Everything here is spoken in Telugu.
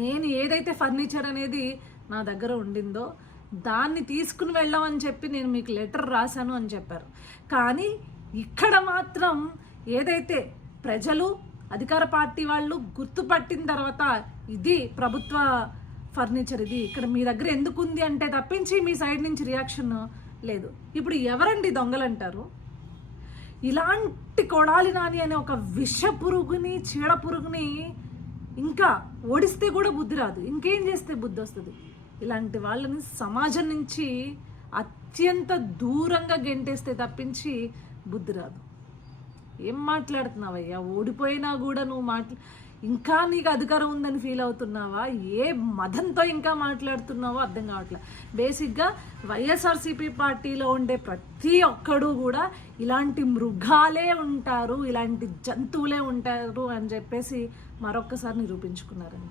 నేను ఏదైతే ఫర్నిచర్ అనేది నా దగ్గర ఉండిందో దాన్ని తీసుకుని వెళ్ళామని చెప్పి నేను మీకు లెటర్ రాశాను అని చెప్పారు. కానీ ఇక్కడ మాత్రం ఏదైతే ప్రజలు అధికార పార్టీ వాళ్ళు గుర్తుపట్టిన తర్వాత ఇది ప్రభుత్వ ఫర్నిచర్, ఇది ఇక్కడ మీ దగ్గర ఎందుకు ఉంది అంటే తప్పించి మీ సైడ్ నుంచి రియాక్షన్ లేదు. ఇప్పుడు ఎవరండి దొంగలు అంటారు? ఇలాంటి కొడాలి నాని అనే ఒక విష పురుగుని, చీడ పురుగుని ఇంకా ఓడిస్తే కూడా బుద్ధి రాదు, ఇంకేం చేస్తే బుద్ధి వస్తుంది? ఇలాంటి వాళ్ళని సమాజం నుంచి అత్యంత దూరంగా గెంటేస్తే తప్పించి బుద్ధి రాదు. ఏం మాట్లాడుతున్నావయ్యా? ఓడిపోయినా కూడా నువ్వు ఇంకా నీకు అధికారం ఉందని ఫీల్ అవుతున్నావా? ఏ మదంతో ఇంకా మాట్లాడుతున్నావో అర్థం కావట్లేదు. బేసిక్గా వైఎస్ఆర్సీపీ పార్టీలో ఉండే ప్రతి ఒక్కడు కూడా ఇలాంటి మృగాలే ఉంటారు, ఇలాంటి జంతువులే ఉంటారు అని చెప్పేసి మరొక్కసారి నిరూపించుకున్నారండి.